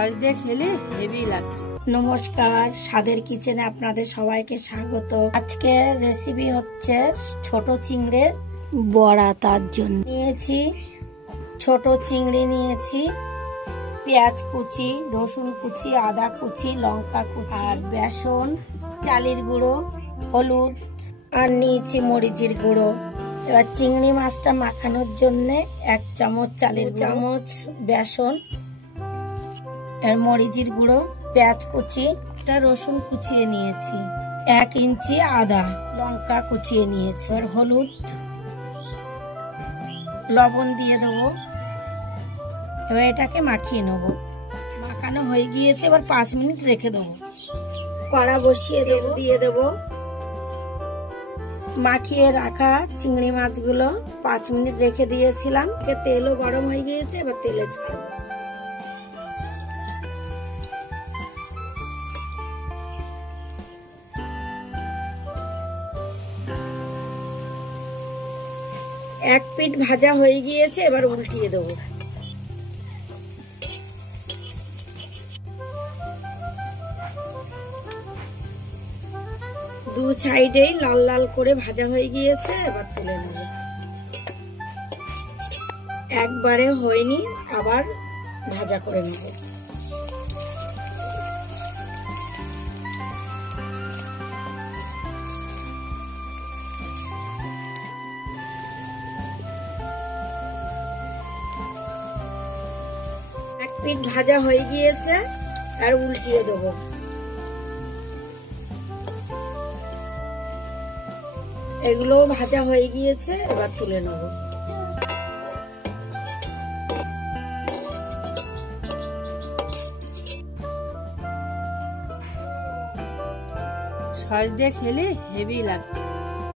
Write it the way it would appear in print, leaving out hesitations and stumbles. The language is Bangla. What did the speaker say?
সস দিয়ে খেলে হেভি লাগছে। নমস্কার, স্বাদের কিচেনে আপনাদের সবাইকে স্বাগত। আজকে রেসিপি হচ্ছে ছোট চিংড়ির বড়া। তার জন্য নিয়েছি ছোট চিংড়ি, নিয়েছি পেঁয়াজ কুচি, রসুন কুচি, আদা কুচি, লঙ্কা কুচি, আর বেসন, চালের গুঁড়ো, হলুদ, আর নিয়েছি মরিচের গুঁড়ো। এবার চিংড়ি মাছটা মাখানোর জন্য 1 চামচ চালের, চামচ বেসন, আর মরিচের গুঁড়ো, পেঁয়াজ কুচি, একটা রসুন কুচিয়ে নিয়েছি, 1 ইঞ্চি আদা, লঙ্কা কুচিয়ে নিয়েছি, আর হলুদ, লবণ দিয়ে দেবো। এবার এটাকে মাখিয়ে নেব। মাখানো হয়ে গিয়েছে, এবার 5 মিনিট রেখে দেবো। কড়া বসিয়ে দেবো, দিয়ে দেবো মাখিয়ে রাখা চিংড়ি মাছগুলো। 5 মিনিট রেখে দিয়েছিলাম, তেলও গরম হয়ে গিয়েছে, এবার তেলে ছাড়বো। এক পিঠ ভাজা হয়ে গিয়েছে, এবার উল্টিয়ে দেবো। দু সাইডেই লাল লাল করে ভাজা হয়ে গিয়েছে, এবার তুলে নেব। একবারে হয়নি, আবার ভাজা করে নেব। এক পিঠ ভাজা হয়ে গিয়েছে, আর উল্টিয়ে দেবো। এগুলো ভাজা হয়ে গিয়েছে, এবার তুলে নেব। সস দিয়ে খেলে হেভি লাগছে।